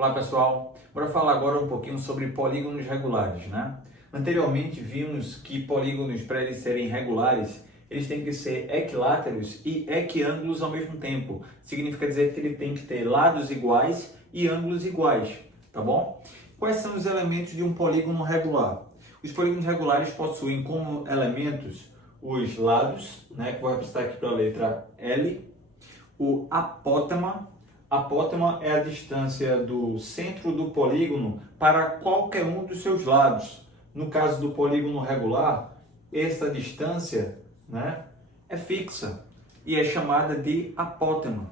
Olá pessoal, bora falar agora um pouquinho sobre polígonos regulares, né? Anteriormente vimos que polígonos, para eles serem regulares, eles têm que ser equiláteros e equiângulos ao mesmo tempo. Significa dizer que ele tem que ter lados iguais e ângulos iguais, tá bom? Quais são os elementos de um polígono regular? Os polígonos regulares possuem como elementos os lados, né, que vou representar aqui pela letra L, o apótema. Apótema é a distância do centro do polígono para qualquer um dos seus lados. No caso do polígono regular, essa distância, né, é fixa e é chamada de apótema.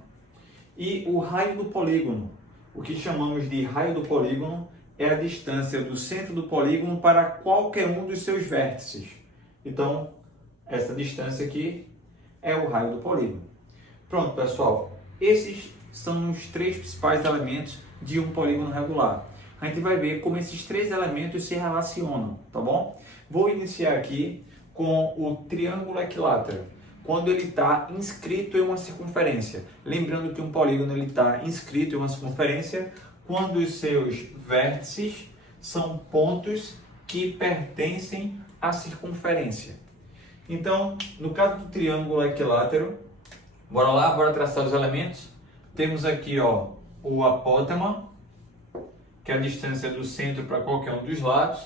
E o raio do polígono, o que chamamos de raio do polígono, é a distância do centro do polígono para qualquer um dos seus vértices. Então, essa distância aqui é o raio do polígono. Pronto, pessoal. Esses são os três principais elementos de um polígono regular. A gente vai ver como esses três elementos se relacionam, tá bom? Vou iniciar aqui com o triângulo equilátero, quando ele está inscrito em uma circunferência. Lembrando que um polígono está inscrito em uma circunferência quando os seus vértices são pontos que pertencem à circunferência. Então, no caso do triângulo equilátero, bora lá, bora traçar os elementos. Temos aqui, ó, o apótema, que é a distância do centro para qualquer um dos lados.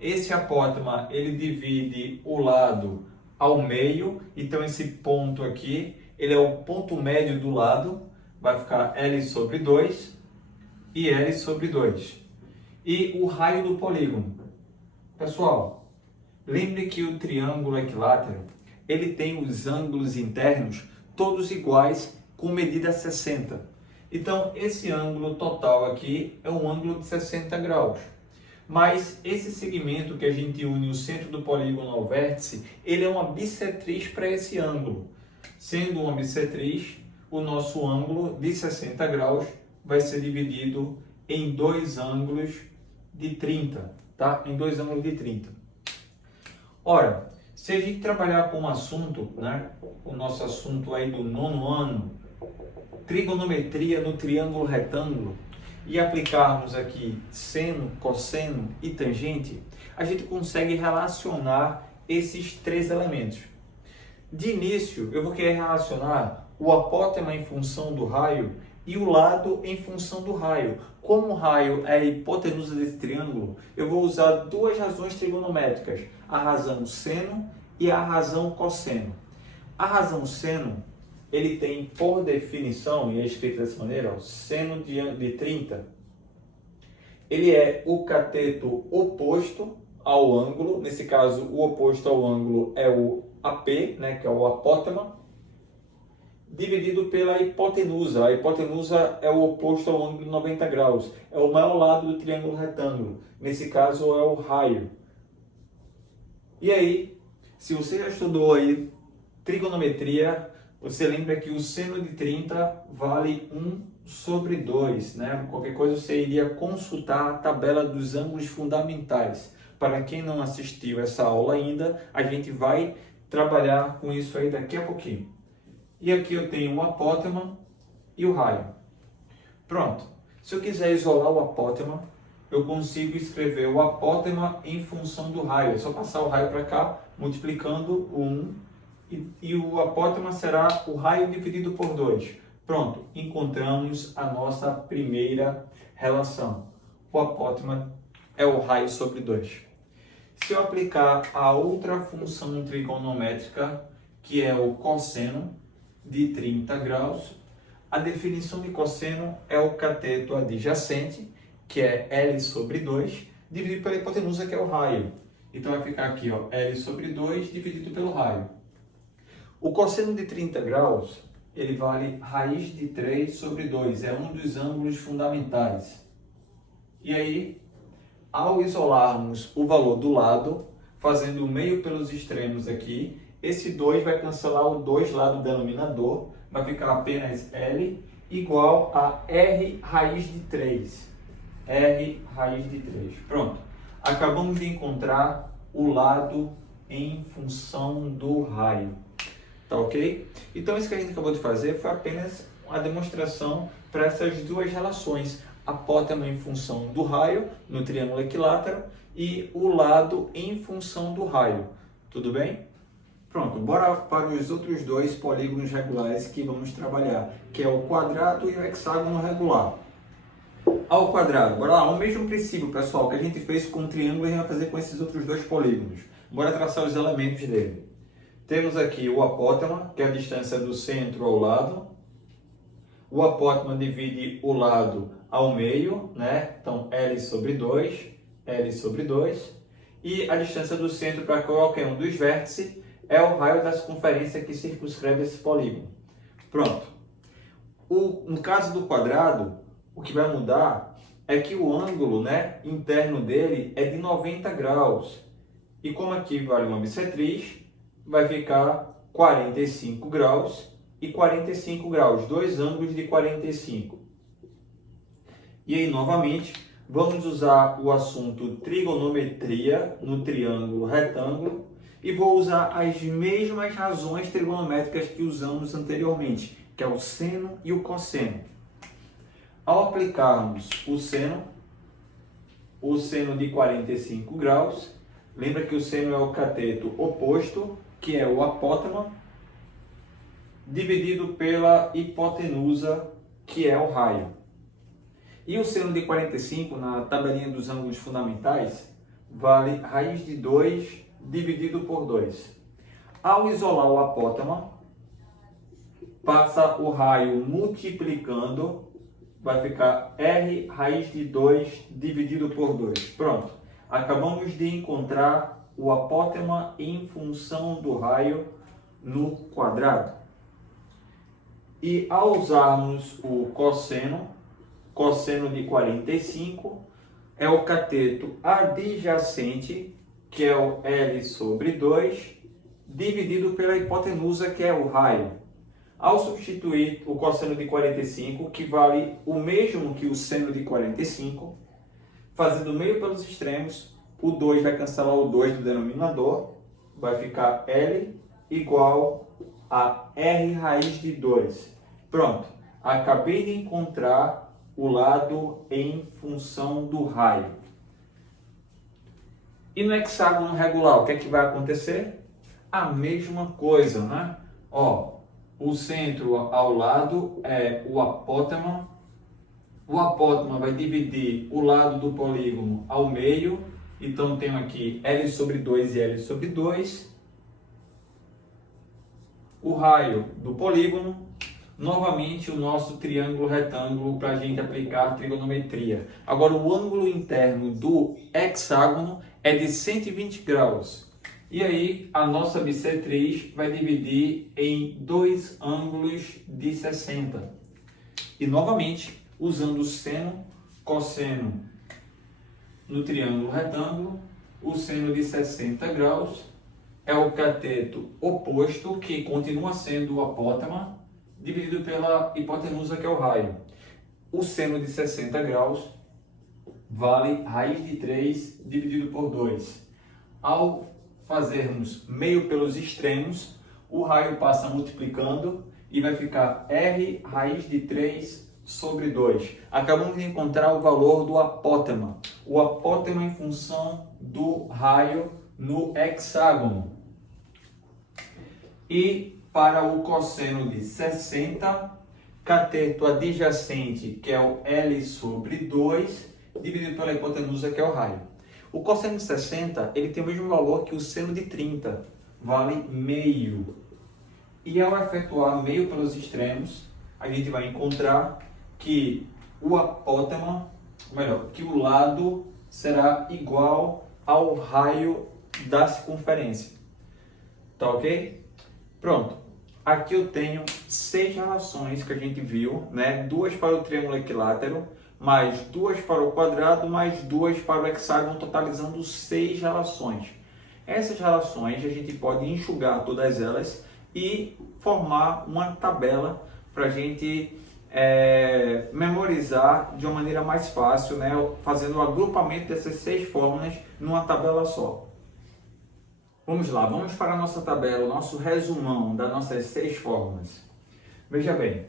Esse apótema, ele divide o lado ao meio, então esse ponto aqui, ele é o ponto médio do lado, vai ficar L sobre 2 e L sobre 2. E o raio do polígono. Pessoal, lembre que o triângulo equilátero, ele tem os ângulos internos todos iguais com medida 60. Então, esse ângulo total aqui é um ângulo de 60 graus. Mas esse segmento que a gente une o centro do polígono ao vértice, ele é uma bissetriz para esse ângulo. Sendo uma bissetriz, o nosso ângulo de 60 graus vai ser dividido em dois ângulos de 30, tá? Em dois ângulos de 30. Ora, se a gente trabalhar com um assunto, né? O nosso assunto aí do 9º ano, trigonometria no triângulo retângulo, e aplicarmos aqui seno, cosseno e tangente, a gente consegue relacionar esses três elementos. De início, eu vou querer relacionar o apótema em função do raio e o lado em função do raio. Como o raio é a hipotenusa desse triângulo, eu vou usar duas razões trigonométricas, a razão seno e a razão cosseno. A razão seno, ele tem por definição, e é escrito dessa maneira, ó, seno de 30, ele é o cateto oposto ao ângulo, nesse caso o oposto ao ângulo é o AP, né, que é o apótema, dividido pela hipotenusa. A hipotenusa é o oposto ao ângulo de 90 graus, é o maior lado do triângulo retângulo, nesse caso é o raio. E aí, se você já estudou aí trigonometria, você lembra que o seno de 30 vale 1 sobre 2, né? Qualquer coisa você iria consultar a tabela dos ângulos fundamentais. Para quem não assistiu essa aula ainda, a gente vai trabalhar com isso aí daqui a pouquinho. E aqui eu tenho o apótema e o raio. Pronto. Se eu quiser isolar o apótema, eu consigo escrever o apótema em função do raio. É só passar o raio para cá, multiplicando o 1. E o apótema será o raio dividido por 2. Pronto, encontramos a nossa primeira relação. O apótema é o raio sobre 2. Se eu aplicar a outra função trigonométrica, que é o cosseno de 30 graus, a definição de cosseno é o cateto adjacente, que é L sobre 2, dividido pela hipotenusa, que é o raio. Então vai ficar aqui, ó, L sobre 2 dividido pelo raio. O cosseno de 30 graus, ele vale raiz de 3 sobre 2, é um dos ângulos fundamentais. E aí, ao isolarmos o valor do lado, fazendo o meio pelos extremos aqui, esse 2 vai cancelar o 2 lá do denominador, vai ficar apenas L igual a R raiz de 3. R raiz de 3. Pronto. Acabamos de encontrar o lado em função do raio. Tá ok? Então isso que a gente acabou de fazer foi apenas a demonstração para essas duas relações. apótema em função do raio no triângulo equilátero e o lado em função do raio. Tudo bem? Pronto, bora para os outros dois polígonos regulares que vamos trabalhar, que é o quadrado e o hexágono regular. Ao quadrado, bora lá, o mesmo princípio, pessoal, que a gente fez com o triângulo, a gente vai fazer com esses outros dois polígonos. Bora traçar os elementos dele. Temos aqui o apótema, que é a distância do centro ao lado. O apótema divide o lado ao meio, né? Então, L sobre 2, L sobre 2. E a distância do centro para qualquer um dos vértices é o raio da circunferência que circunscreve esse polígono. Pronto. No caso do quadrado, o que vai mudar é que o ângulo, né, interno dele é de 90 graus. E como aqui vale uma bissetriz, vai ficar 45 graus e 45 graus, dois ângulos de 45. E aí, novamente, vamos usar o assunto trigonometria no triângulo retângulo e vou usar as mesmas razões trigonométricas que usamos anteriormente, que é o seno e o cosseno. Ao aplicarmos o seno de 45 graus, lembra que o seno é o cateto oposto, que é o apótema, dividido pela hipotenusa, que é o raio. E o seno de 45, na tabelinha dos ângulos fundamentais, vale raiz de 2 dividido por 2. Ao isolar o apótema, passa o raio multiplicando, vai ficar R raiz de 2 dividido por 2. Pronto. Acabamos de encontrar o apótema em função do raio no quadrado. E ao usarmos o cosseno de 45 é o cateto adjacente, que é o L sobre 2, dividido pela hipotenusa, que é o raio. Ao substituir o cosseno de 45, que vale o mesmo que o seno de 45, fazendo meio pelos extremos, o 2 vai cancelar o 2 do denominador, vai ficar L igual a R raiz de 2. Pronto, acabei de encontrar o lado em função do raio. E no hexágono regular, o que é que vai acontecer? A mesma coisa, né? Ó, o centro ao lado é o apótema. O apótema vai dividir o lado do polígono ao meio. Então, tenho aqui L sobre 2 e L sobre 2. O raio do polígono. Novamente, o nosso triângulo retângulo para a gente aplicar a trigonometria. Agora, o ângulo interno do hexágono é de 120 graus. E aí, a nossa bissetriz vai dividir em dois ângulos de 60. E, novamente, usando o seno, cosseno no triângulo retângulo, o seno de 60 graus é o cateto oposto, que continua sendo o apótema, dividido pela hipotenusa, que é o raio. O seno de 60 graus vale raiz de 3 dividido por 2. Ao fazermos meio pelos extremos, o raio passa multiplicando e vai ficar R raiz de 3 sobre 2. Acabamos de encontrar o valor do apótema. O apótema em função do raio no hexágono. E para o cosseno de 60, cateto adjacente, que é o L sobre 2, dividido pela hipotenusa, que é o raio. O cosseno de 60, ele tem o mesmo valor que o seno de 30, vale meio. E ao efetuar meio pelos extremos, a gente vai encontrar que o apótema, melhor, que o lado será igual ao raio da circunferência. Tá ok? Pronto. Aqui eu tenho 6 relações que a gente viu, né? 2 para o triângulo equilátero, mais 2 para o quadrado, mais 2 para o hexágono, totalizando 6 relações. Essas relações a gente pode enxugar todas elas e formar uma tabela para a gente memorizar de uma maneira mais fácil, né? Fazendo o agrupamento dessas 6 fórmulas numa tabela só. Vamos lá, vamos para a nossa tabela, o nosso resumão das nossas 6 fórmulas. Veja bem,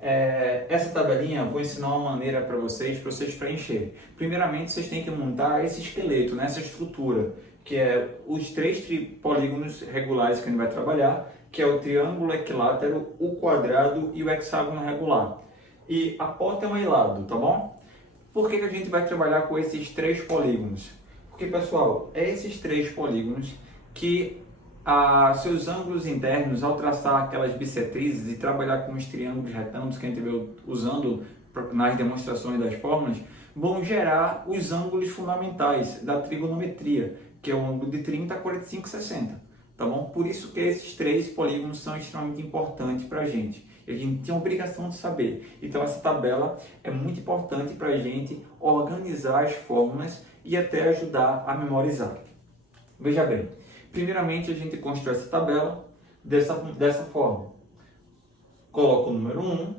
Essa tabelinha eu vou ensinar uma maneira para vocês preencherem. Primeiramente, vocês têm que montar esse esqueleto, né, essa estrutura, que é os três polígonos regulares que a gente vai trabalhar, que é o triângulo equilátero, o quadrado e o hexágono regular. E apótema e lado, tá bom? Por que a gente vai trabalhar com esses três polígonos? Porque, pessoal, é esses três polígonos que seus ângulos internos, ao traçar aquelas bissetrizes e trabalhar com os triângulos retângulos que a gente veio usando nas demonstrações das fórmulas, vão gerar os ângulos fundamentais da trigonometria, que é o ângulo de 30, 45 e 60. Tá bom? Por isso que esses três polígonos são extremamente importantes para a gente. E a gente tem a obrigação de saber. Então essa tabela é muito importante para a gente organizar as fórmulas e até ajudar a memorizar. Veja bem, primeiramente a gente constrói essa tabela dessa forma. Coloco o número 1,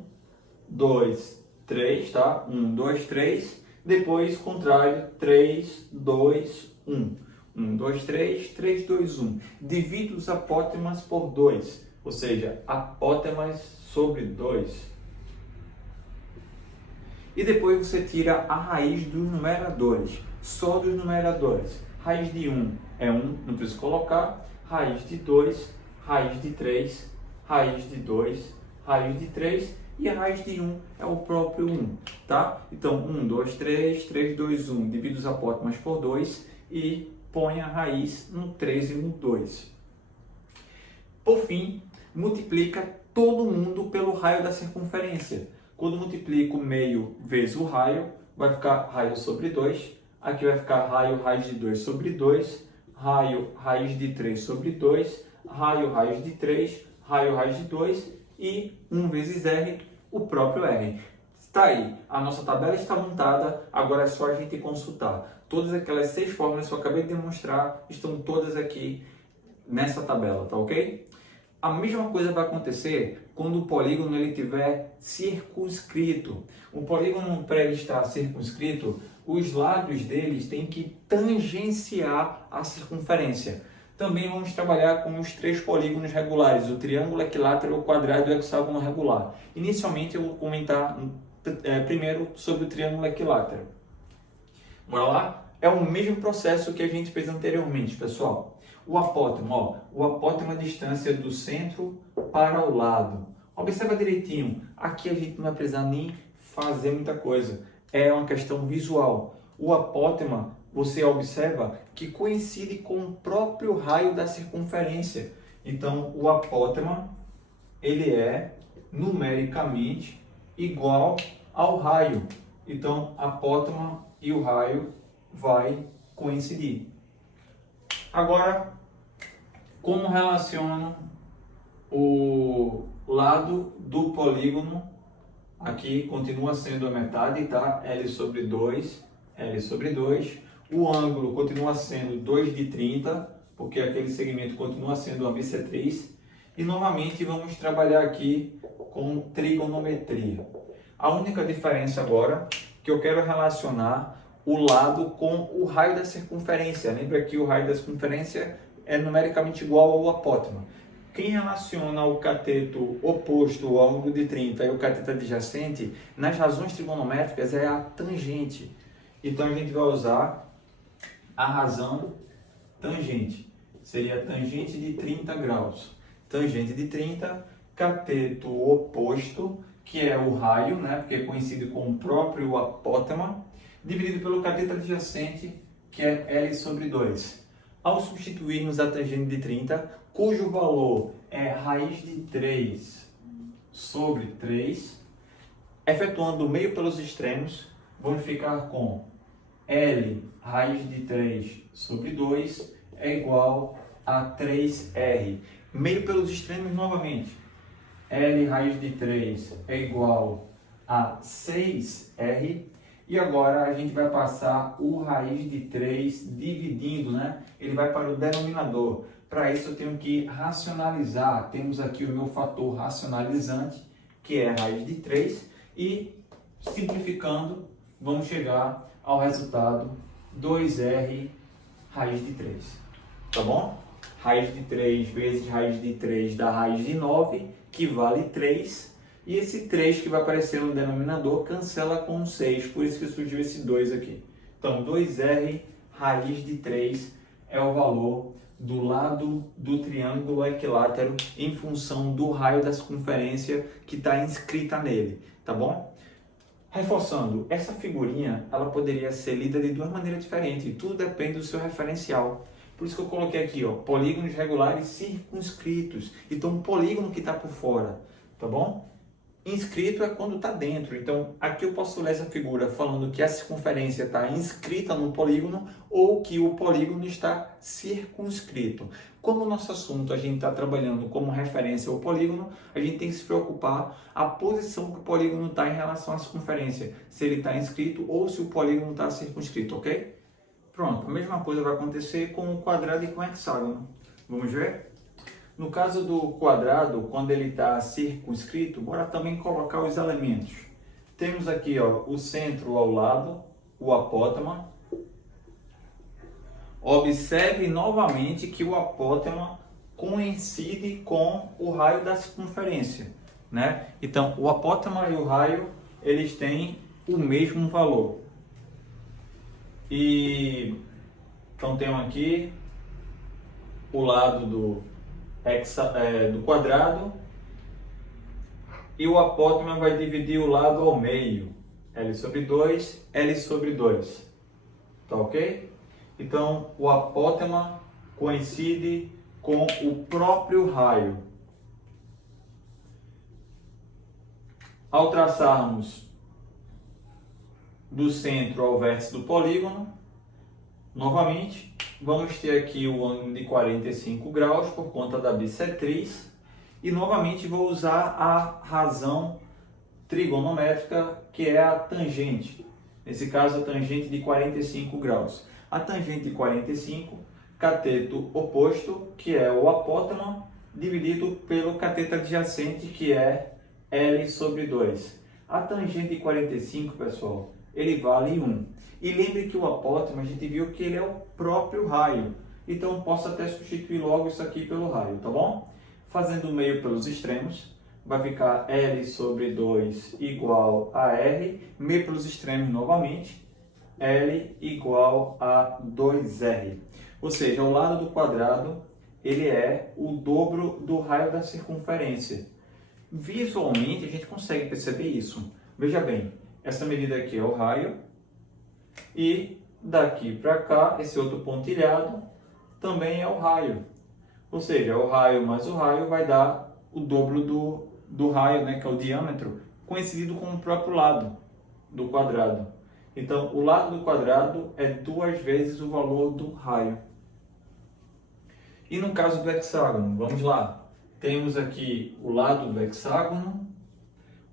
2, 3, tá? 1, 2, 3. Depois, contrário, 3, 2, 1. 1, 2, 3, 3, 2, 1. Divido os apótemas por 2, ou seja, apótemas sobre 2. E depois você tira a raiz dos numeradores, só dos numeradores. Raiz de 1 é 1, não preciso colocar. Raiz de 2, raiz de 3, raiz de 2, raiz de 3 e a raiz de 1 é o próprio 1, tá? Então, 1, 2, 3, 3, 2, 1. Divido os apótemas por 2 e põe a raiz no 3 e no 2. Por fim, multiplica todo mundo pelo raio da circunferência. Quando multiplico meio vezes o raio, vai ficar raio sobre 2. Aqui vai ficar raio raiz de 2 sobre 2. Raio raiz de 3 sobre 2. Raio raiz de 3. Raio raiz de 2. E 1 vezes R, o próprio R. Está aí, a nossa tabela está montada, agora é só a gente consultar. Todas aquelas 6 fórmulas que eu acabei de demonstrar estão todas aqui nessa tabela, tá ok? A mesma coisa vai acontecer quando o polígono ele estiver circunscrito. O polígono, para ele estar circunscrito, os lados deles têm que tangenciar a circunferência. Também vamos trabalhar com os 3 polígonos regulares, o triângulo equilátero, o quadrado e o hexágono regular. Inicialmente eu vou comentar primeiro sobre o triângulo equilátero. Bora lá? É o mesmo processo que a gente fez anteriormente, pessoal. O apótema, o apótema é a distância do centro para o lado. Observa direitinho, aqui a gente não vai precisar nem fazer muita coisa. É uma questão visual. O apótema, você observa que coincide com o próprio raio da circunferência. Então, o apótema, ele é numericamente igual ao raio. Então, apótema e o raio vai coincidir. Agora, como relaciono o lado do polígono? Aqui continua sendo a metade, tá? L sobre 2, L sobre 2. O ângulo continua sendo 2 de 30, porque aquele segmento continua sendo uma bissetriz. E novamente vamos trabalhar aqui com trigonometria. A única diferença agora que eu quero relacionar o lado com o raio da circunferência. Lembra que o raio da circunferência é numericamente igual ao apótema. Quem relaciona o cateto oposto ao ângulo de 30 e o cateto adjacente, nas razões trigonométricas, é a tangente. Então a gente vai usar a razão tangente. Seria a tangente de 30 graus. Tangente de 30, cateto oposto, que é o raio, né, porque coincide com o próprio apótema, dividido pelo cateto adjacente, que é L sobre 2. Ao substituirmos a tangente de 30, cujo valor é raiz de 3 sobre 3, efetuando o meio pelos extremos, vamos ficar com L raiz de 3 sobre 2 é igual a 3R. Meio pelos extremos novamente. L raiz de 3 é igual a 6R. E agora a gente vai passar o raiz de 3 dividindo, né? Ele vai para o denominador. Para isso eu tenho que racionalizar. Temos aqui o meu fator racionalizante, que é a raiz de 3. E simplificando, vamos chegar ao resultado 2R raiz de 3. Tá bom? Raiz de 3 vezes raiz de 3 dá raiz de 9, que vale 3. E esse 3 que vai aparecer no denominador cancela com 6, por isso que surgiu esse 2 aqui. Então, 2R raiz de 3 é o valor do lado do triângulo equilátero em função do raio da circunferência que está inscrita nele, tá bom? Reforçando, essa figurinha ela poderia ser lida de duas maneiras diferentes, tudo depende do seu referencial. Por isso que eu coloquei aqui, ó, polígonos regulares circunscritos. Então, um polígono que está por fora, tá bom? Inscrito é quando está dentro. Então, aqui eu posso ler essa figura falando que a circunferência está inscrita no polígono ou que o polígono está circunscrito. Como o nosso assunto a gente está trabalhando como referência ao polígono, a gente tem que se preocupar a posição que o polígono está em relação à circunferência. Se ele está inscrito ou se o polígono está circunscrito, ok? Pronto, a mesma coisa vai acontecer com o quadrado e com o hexágono. Vamos ver? No caso do quadrado, quando ele está circunscrito, bora também colocar os elementos. Temos aqui ó, o centro ao lado, o apótema. Observe novamente que o apótema coincide com o raio da circunferência, né? Então, o apótema e o raio, eles têm o mesmo valor. E então temos aqui o lado do quadrado e o apótema vai dividir o lado ao meio, L sobre 2, L sobre 2, tá ok? Então o apótema coincide com o próprio raio. Ao traçarmos do centro ao vértice do polígono, novamente, vamos ter aqui o ângulo de 45 graus por conta da bissetriz e novamente vou usar a razão trigonométrica que é a tangente. Nesse caso, a tangente de 45 graus. A tangente de 45, cateto oposto, que é o apótema, dividido pelo cateto adjacente, que é L sobre 2. A tangente de 45, pessoal, ele vale 1. E lembre que o apótema, a gente viu que ele é o próprio raio. Então, posso até substituir logo isso aqui pelo raio, tá bom? Fazendo o meio pelos extremos, vai ficar L sobre 2 igual a R. Meio pelos extremos novamente, L igual a 2R. Ou seja, o lado do quadrado, ele é o dobro do raio da circunferência. Visualmente, a gente consegue perceber isso. Veja bem, essa medida aqui é o raio. E daqui para cá, esse outro pontilhado também é o raio. Ou seja, o raio mais o raio vai dar o dobro do raio, né, que é o diâmetro, coincidido com o próprio lado do quadrado. Então, o lado do quadrado é 2 vezes o valor do raio. E no caso do hexágono, vamos lá. Temos aqui o lado do hexágono,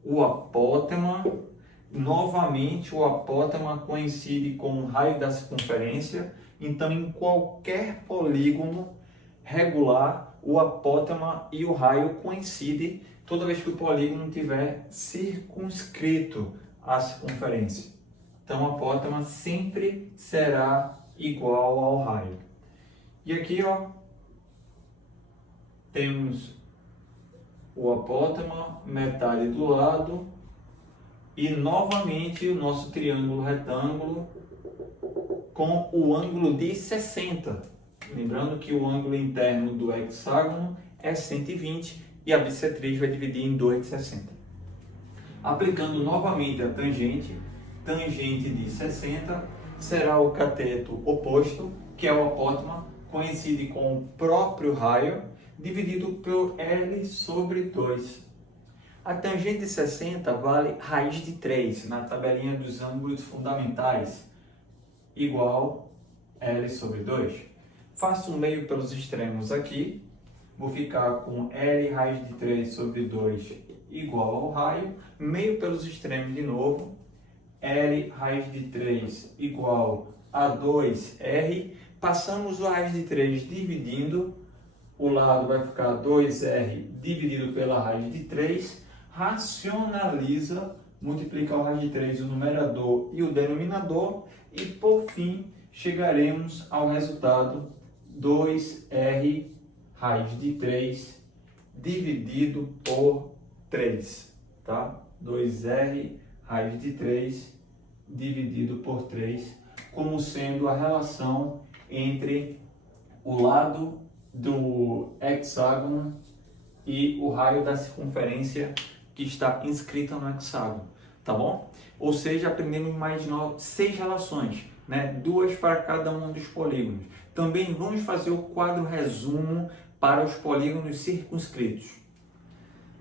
o apótema. Novamente, o apótema coincide com o raio da circunferência. Então, em qualquer polígono regular, o apótema e o raio coincidem toda vez que o polígono tiver circunscrito à circunferência. Então, o apótema sempre será igual ao raio. E aqui, ó, temos o apótema, metade do lado, e novamente o nosso triângulo retângulo com o ângulo de 60. Lembrando que o ângulo interno do hexágono é 120 e a bissetriz vai dividir em 2 de 60. Aplicando novamente a tangente de 60 será o cateto oposto, que é o apótema, coincide com o próprio raio, dividido por L sobre 2. A tangente de 60 vale raiz de 3 na tabelinha dos ângulos fundamentais, igual L sobre 2. Faço o meio pelos extremos aqui, vou ficar com L raiz de 3 sobre 2 igual ao raio, meio pelos extremos de novo, L raiz de 3 igual a 2R, passamos o raiz de 3 dividindo, o lado vai ficar 2R dividido pela raiz de 3, racionaliza, multiplica o raiz de 3 o numerador e o denominador e por fim chegaremos ao resultado 2R raiz de 3 dividido por 3. tá? 2r raiz de 3 dividido por 3, como sendo a relação entre o lado do hexágono e o raio da circunferência que está inscrita no hexágono, tá bom? Ou seja, aprendemos mais de 6 relações, né? 2 para cada um dos polígonos. Também vamos fazer o quadro resumo para os polígonos circunscritos.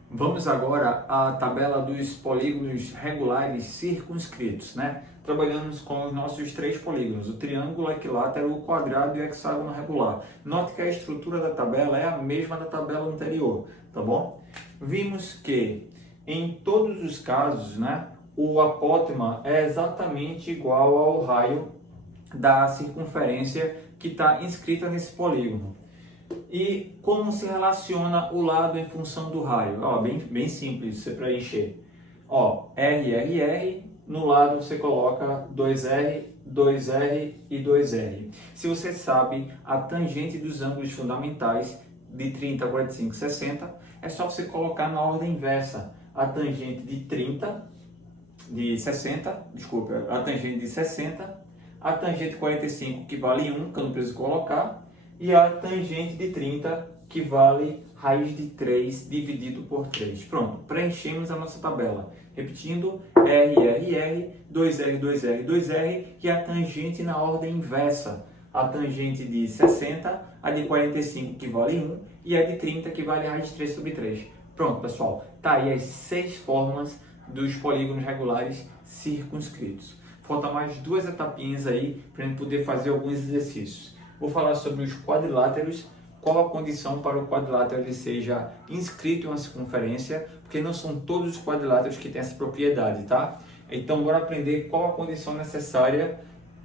Vamos agora à tabela dos polígonos regulares circunscritos, né? Trabalhamos com os nossos 3 polígonos, o triângulo, equilátero, o quadrado e o hexágono regular. Note que a estrutura da tabela é a mesma da tabela anterior, tá bom? Vimos que em todos os casos, né, o apótema é exatamente igual ao raio da circunferência que está inscrita nesse polígono. E como se relaciona o lado em função do raio? Ó, bem simples você preencher. Ó, R, no lado você coloca 2R, 2R e 2R. Se você sabe a tangente dos ângulos fundamentais de 30, 45 e 60, é só você colocar na ordem inversa. A tangente de 60, a tangente de 60, a tangente de 45 que vale 1, que eu não preciso colocar, e a tangente de 30 que vale raiz de 3 dividido por 3. Pronto, preenchemos a nossa tabela. Repetindo, R, 2R, 2R, 2R e a tangente na ordem inversa. A tangente de 60, a de 45 que vale 1 e a de 30 que vale raiz de 3 sobre 3. Pronto, pessoal, tá aí as 6 fórmulas dos polígonos regulares circunscritos. Falta mais 2 etapinhas aí para a gente poder fazer alguns exercícios. Vou falar sobre os quadriláteros, qual a condição para o quadrilátero ele seja inscrito em uma circunferência, porque não são todos os quadriláteros que têm essa propriedade, tá? Então, bora aprender qual a condição necessária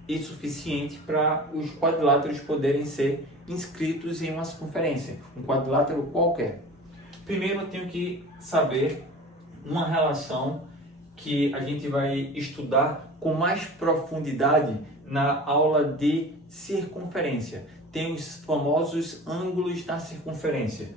e suficiente para os quadriláteros poderem ser inscritos em uma circunferência, um quadrilátero qualquer. Primeiro, eu tenho que saber uma relação que a gente vai estudar com mais profundidade na aula de circunferência. Tem os famosos ângulos da circunferência.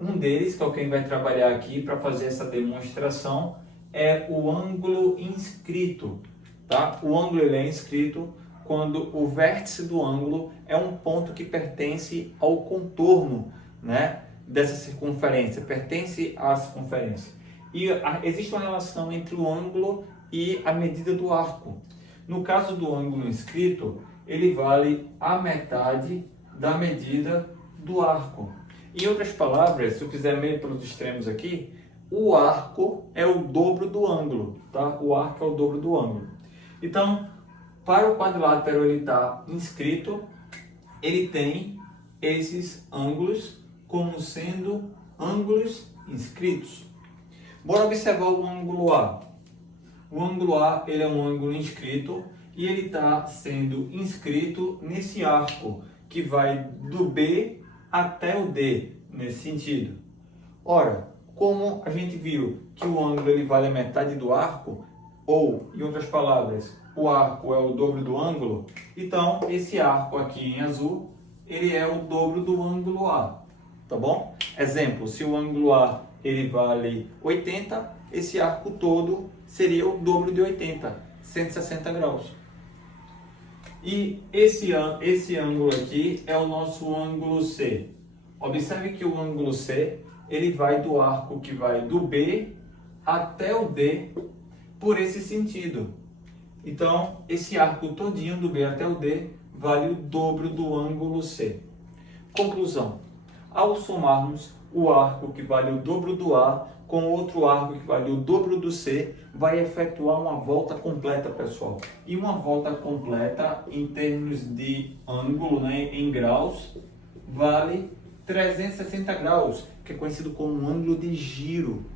Um deles, que é o que a gente vai trabalhar aqui para fazer essa demonstração, é o ângulo inscrito. Tá? O ângulo ele é inscrito quando o vértice do ângulo é um ponto que pertence ao contorno, né, dessa circunferência, pertence à circunferência. E existe uma relação entre o ângulo e a medida do arco. No caso do ângulo inscrito, ele vale a metade da medida do arco. Em outras palavras, se eu quiser medir pelos extremos aqui, o arco é o dobro do ângulo, tá? O arco é o dobro do ângulo. Então, para o quadrilátero ele está inscrito, ele tem esses ângulos como sendo ângulos inscritos. Bora observar o ângulo A. O ângulo A ele é um ângulo inscrito e ele está sendo inscrito nesse arco que vai do B até o D, nesse sentido. Ora, como a gente viu que o ângulo ele vale a metade do arco, ou, em outras palavras, o arco é o dobro do ângulo, então esse arco aqui em azul, ele é o dobro do ângulo A, tá bom? Exemplo, se o ângulo A ele vale 80, esse arco todo seria o dobro de 80, 160 graus. E esse ângulo aqui é o nosso ângulo C. Observe que o ângulo C, ele vai do arco que vai do B até o D por esse sentido. Então, esse arco todinho do B até o D vale o dobro do ângulo C. Conclusão. Ao somarmos o arco que vale o dobro do A com outro arco que vale o dobro do C, vai efetuar uma volta completa, pessoal. E uma volta completa, em termos de ângulo, né, em graus, vale 360 graus, que é conhecido como um ângulo de giro.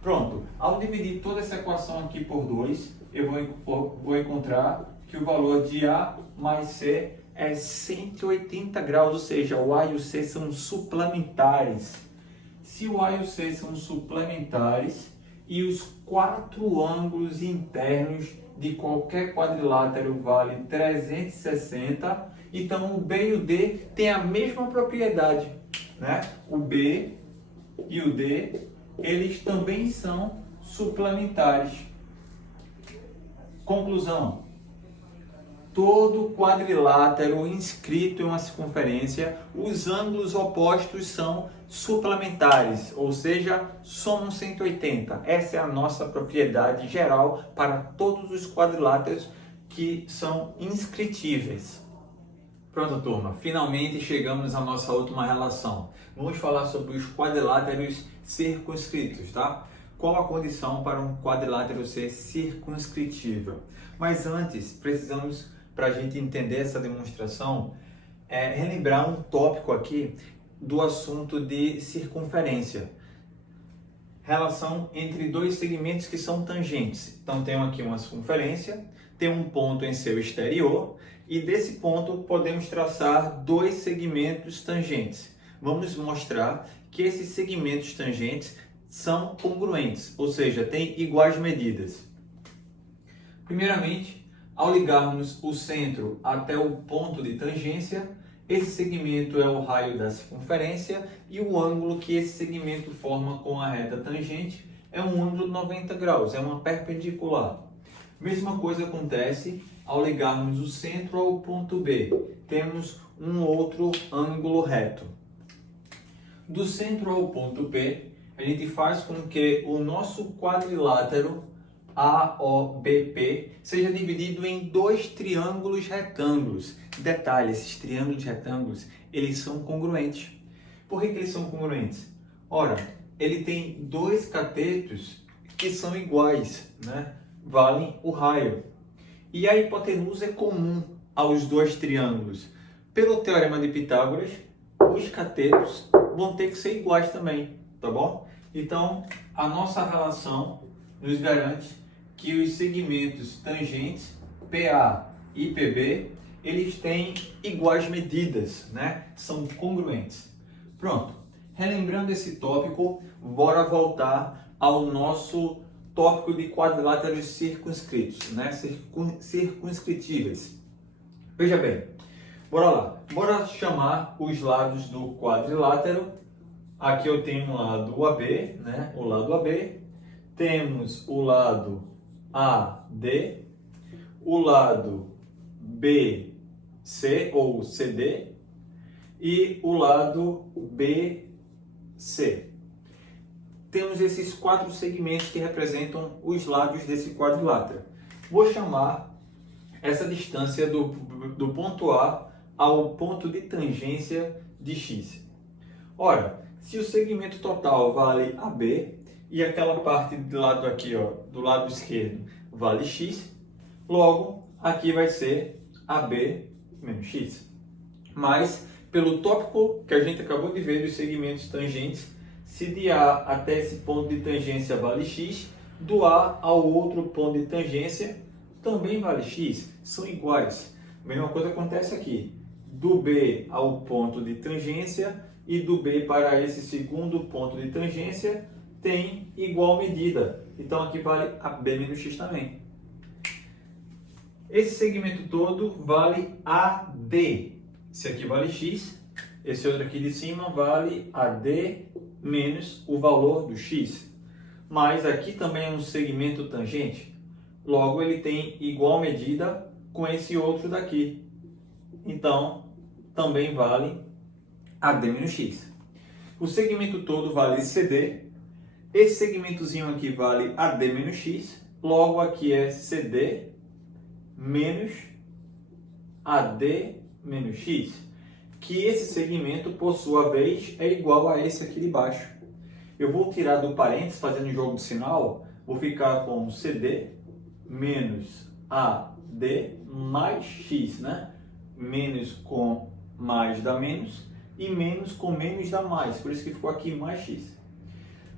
Pronto, ao dividir toda essa equação aqui por 2, eu vou encontrar que o valor de A mais C é 180 graus, ou seja, o A e o C são suplementares. Se o A e o C são suplementares e os 4 ângulos internos de qualquer quadrilátero valem 360, então o B e o D têm a mesma propriedade, né? O B e o D, eles também são suplementares. Conclusão: todo quadrilátero inscrito em uma circunferência, os ângulos opostos são suplementares, ou seja, somam 180. Essa é a nossa propriedade geral para todos os quadriláteros que são inscritíveis. Pronto, turma, finalmente chegamos à nossa última relação. Vamos falar sobre os quadriláteros circunscritos, tá? Qual a condição para um quadrilátero ser circunscritível? Mas antes, precisamos, para a gente entender essa demonstração, relembrar um tópico aqui do assunto de circunferência. Relação entre dois segmentos que são tangentes. Então, temos aqui uma circunferência, tem um ponto em seu exterior, e desse ponto podemos traçar dois segmentos tangentes. Vamos mostrar que esses segmentos tangentes são congruentes, ou seja, têm iguais medidas. Primeiramente, ao ligarmos o centro até o ponto de tangência, esse segmento é o raio da circunferência e o ângulo que esse segmento forma com a reta tangente é um ângulo de 90 graus, é uma perpendicular. Mesma coisa acontece ao ligarmos o centro ao ponto B. Temos um outro ângulo reto. Do centro ao ponto P, a gente faz com que o nosso quadrilátero AOBP seja dividido em dois triângulos retângulos. Detalhe, esses triângulos retângulos, eles são congruentes. Por que eles são congruentes? Ora, ele tem dois catetos que são iguais, né? Valem o raio. E a hipotenusa é comum aos dois triângulos. Pelo teorema de Pitágoras, os catetos vão ter que ser iguais também, tá bom? Então, a nossa relação nos garante que os segmentos tangentes PA e PB, eles têm iguais medidas, né? São congruentes. Pronto. Relembrando esse tópico, bora voltar ao nosso tópico de quadriláteros circunscritos, né? Circunscritíveis. Veja bem, bora lá. Bora chamar os lados do quadrilátero. Aqui eu tenho um lado AB, né? O lado AB. Temos o lado AD, o lado BC ou CD e o lado BC. Temos esses quatro segmentos que representam os lados desse quadrilátero. Vou chamar essa distância do ponto A ao ponto de tangência de X. Ora, se o segmento total vale AB e aquela parte do lado aqui, ó, do lado esquerdo, vale X, logo aqui vai ser AB menos X. Mas, pelo tópico que a gente acabou de ver dos segmentos tangentes, se de A até esse ponto de tangência vale X, do A ao outro ponto de tangência também vale X, são iguais. A mesma coisa acontece aqui, do B ao ponto de tangência e do B para esse segundo ponto de tangência tem igual medida. Então aqui vale AB menos X também. Esse segmento todo vale AD. Esse aqui vale X, esse outro aqui de cima vale AD menos o valor do X. Mas aqui também é um segmento tangente, logo ele tem igual medida com esse outro daqui. Então, também vale AD menos X. O segmento todo vale CD. Esse segmentozinho aqui vale AD menos X. Logo, aqui é CD menos AD menos X. Que esse segmento, por sua vez, é igual a esse aqui de baixo. Eu vou tirar do parênteses, fazendo o jogo de sinal, vou ficar com CD menos AD mais X, né? Menos com mais dá menos e menos com menos dá mais, por isso que ficou aqui mais X.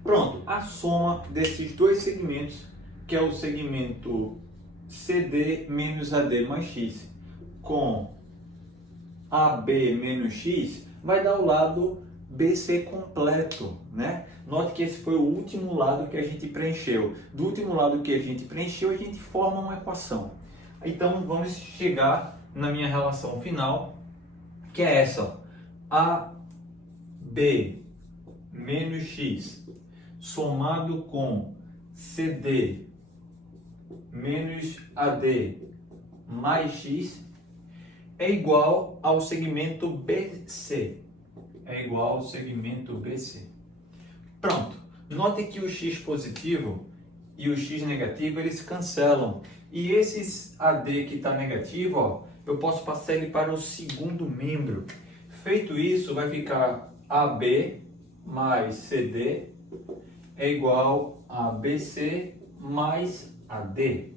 Pronto, a soma desses dois segmentos, que é o segmento CD menos AD mais X com AB menos X, vai dar o lado BC completo, né? Note que esse foi o último lado que a gente preencheu. Do último lado que a gente preencheu, a gente forma uma equação. Então, vamos chegar na minha relação final, que é essa, AB menos X somado com CD menos AD mais X é igual ao segmento BC. É igual ao segmento BC. Pronto. Note que o X positivo e o X negativo, eles se cancelam. E esse AD que está negativo, ó, eu posso passar ele para o segundo membro. Feito isso, vai ficar AB mais CD é igual a BC mais AD.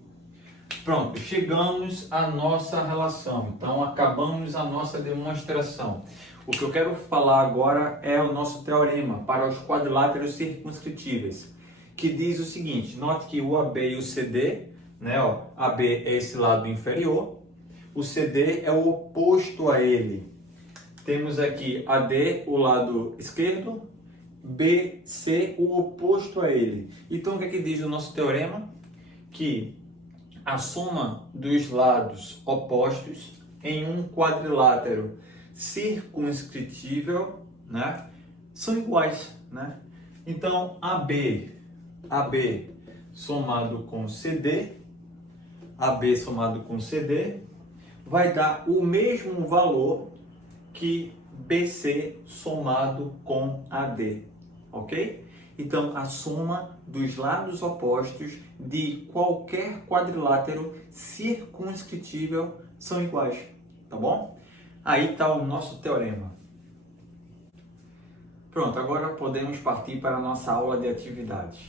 Pronto, chegamos à nossa relação. Então, acabamos a nossa demonstração. O que eu quero falar agora é o nosso teorema para os quadriláteros circunscritíveis, que diz o seguinte: note que o AB e o CD, né, ó, AB é esse lado inferior, o CD é o oposto a ele. Temos aqui AD, o lado esquerdo, BC, o oposto a ele. Então, o que é que diz o nosso teorema? Que a soma dos lados opostos em um quadrilátero circunscritível, né, são iguais, né? Então, AB somado com CD, AB somado com CD, vai dar o mesmo valor que BC somado com AD, ok? Então, a soma dos lados opostos de qualquer quadrilátero circunscritível são iguais, tá bom? Aí está o nosso teorema. Pronto, agora podemos partir para a nossa aula de atividades.